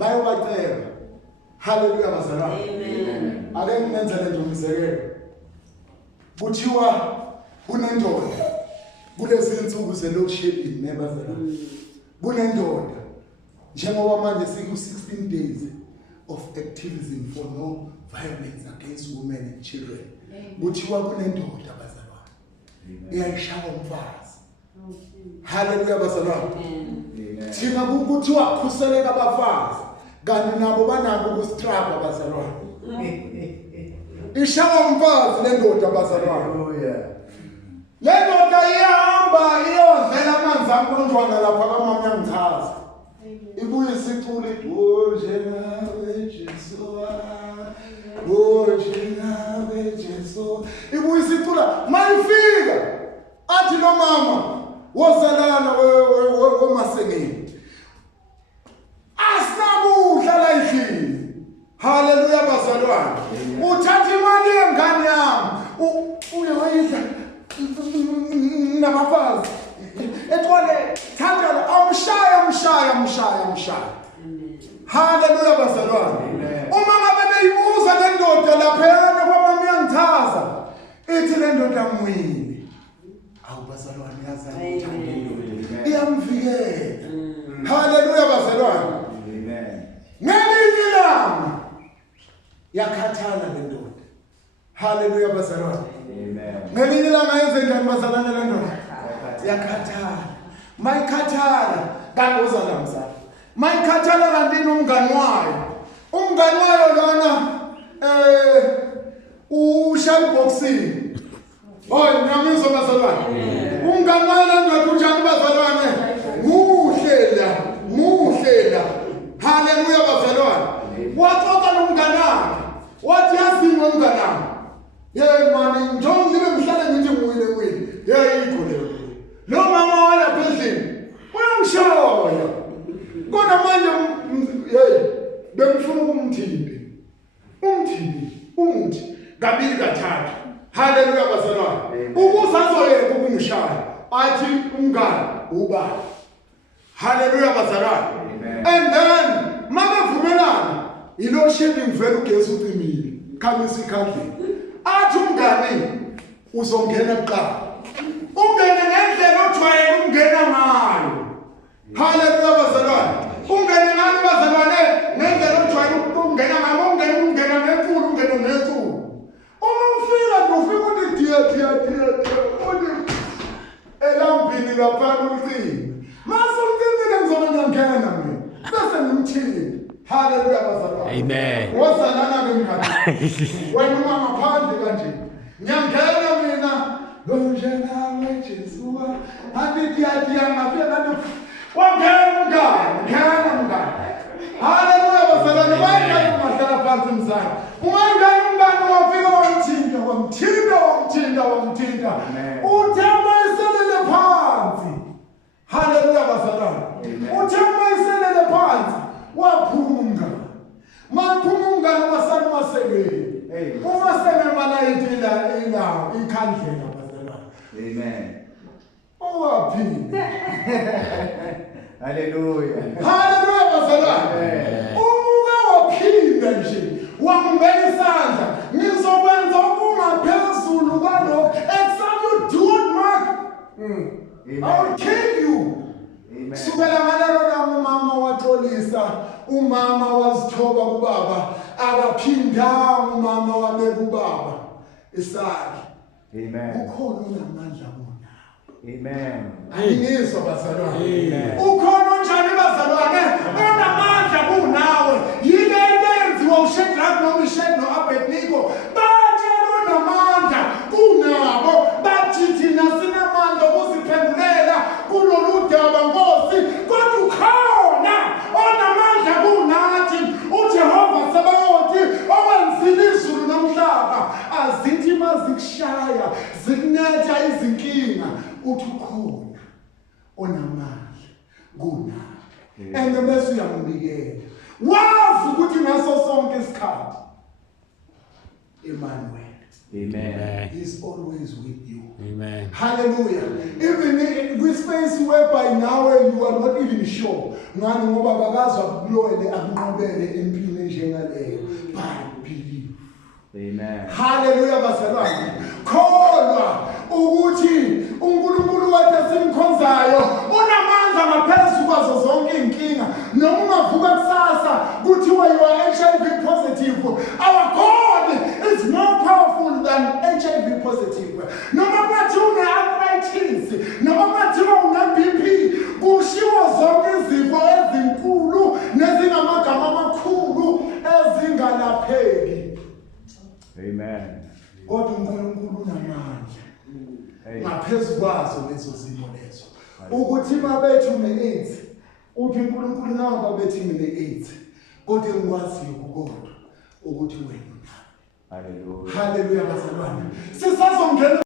bayobacela. Hallelujah bazalwane. Amen. Ake ngimenzele nje umzekelo. Kuthiwa kunendoda kulezi insuku zelokishedini nebazalwane. Kunendoda njengoba manje siku 16 days of activism for no violence against women and children. Kuthiwa kunendoda bazalwane. Iyayishaya umfazi. Hallelujah bazalwane. Thina kuthiwa khuseleka abafazi kanti nabo banako ukustruggle bazalwane. Ishaya umfazi le ndoda bazalwane. Le ndoda iyahamba iyodlela amanzi amponjwana lapha kaMama uyangichaza. Ibuye sicule njena Jesu. Njena Jesu. Ibuye sicula mayifika athi lo mama wozalana wemasengeni. Asinakuhla la endlini. Hallelujah bazalwane. Uthatha imali yengane yami. Uyayidla nabafazi. Etwale thatha la amshaya. Hallelujah bazalwane. Uma ngabe beyibuza le ndoda lapha kwaMama uyangithaza. Ithi le ndoda mwini. Awu bazalwane yazana uthandile. Iyamvikela. Hallelujah bazalwane. Amen. Ngelinye ilanga yakhathala le ndoda. Hallelujah bazalwane. Amen. Ngelinye ilanga yenze njani bazalwane le ndoda? Yakhathala. Mayikhathala kangoza lamzala. Mayikhathala kanti nomngani wayo. Umngani wayo lona ushaya boxing. Hoy nyamizo bazalwane. Umngani wayo ndoda unjani bazalwane? Muhlela. Hallelujah bazalwane. Waxoxa nomngani wakhe. Wathi yazini nomngani wakhe. Hey mani njengoba ngibe mhlale ngithi nguyile. Hey ikho leyo. Lo mama wala phezulu. Uyamshoya. Kodwa manje bengifuna ukumthinde. Umuthi kabili kathathu. Hallelujah bazalwane. Ukuze azoyeka ukungishaya. Athi umngani ubaba. Hallelujah bazalwane. And then mabevumelana ilo shedding vele ugesi ucimile. Khamisa ikhandlela. Athi umngani uzongena kuqala. Ungene ngendlela ojwayele ukungena ngayo. Hallelujah bazalwane. Ungene ngani bazalwane? Ngendlela ojwayele ukungena ngayo. Ungena ngenkulu, ungena ngenkulu. Uma ufika uthi dia. Uthi elambini lapha ucini. Mase ucimile ngizona ngiyangena mina. Bese ngimthini. Hallelujah bazalwane. Amen. Wozalana ngimkhadi. Wena mama phandle kanje. Ngiyangena mina. Njena Jesu. Athi dia ngafika wangena. Hallelujah bazalwane. Wangena mahlala phansi mzana. Ungangena umngane wafika wamthinta. Uthema iselele phansi. Hallelujah bazalwane. Uthema iselele phansi. Waphunga. Maphunga wasala masengeni. Umasenge malayithi ila ikhandlela bazalwane. Amen. Owaphinde. Hallelujah bazalwane. Umuka waphinda nje. Wambeka isandla. Ngizokwenza okungaphezulu kwalokho. Except you do it, Mark. I will kill you. Sukela ngalelo langa umama waxolisa. Umama wazithoba kubaba. Akaphindanga umama wabeka ubaba isandla. Amen. Ukhona unamandla bona. Amen. Ayingizwa bazalwane. Amen. Ukhona unjani bazalwane? Onamandla kunawe. Yile enziwa uShadrach noMeshach noAbednego. Bathi onamandla kunabo. Bathi thina sinamandla okuziphendulela kulolu daba Nkosi. Kodwa ukhona onamandla kunathi. uJehova Sabaothi owenzile izulu nomhlaba. Azithi mazikushaya zikunetha izinkinga. Uthi ukhona onamandla kunawe. And bese uyambikela. Wazi ukuthi ngaso sonke isikhathi Emmanuel Amen. He's always with you. Amen. Hallelujah. Even with space whereby now you are not even sure. Ngani ngoba bakazwa kulowele akunqobele empini njengaleyo. But believe. Amen. Hallelujah bazalwane. Kholwa ukuthi uNkulunkulu wethu simkhonzayo unamandla ngaphezu kwazo zonke inkinga. Noma ungavuka kusasa kuthiwa you are HIV positive. Our God is more powerful than HIV positive. Noma bathi une-arthritis, noma bathi une-BP, kushiwo zonke izifo ezinkulu nezingamagama amakhulu ezingalapheki. Amen. Kodwa uNkulunkulu unamandla ngaphezu kwazo lezo zimo lezo. Ukuthi mabethu ne-AIDS, uthi uNkulunkulu nawo babethi ngine-AIDS, kodwa engikwaziyo kukodwa ukuthi wena. Hallelujah. Hallelujah bazalwane. Sisazongena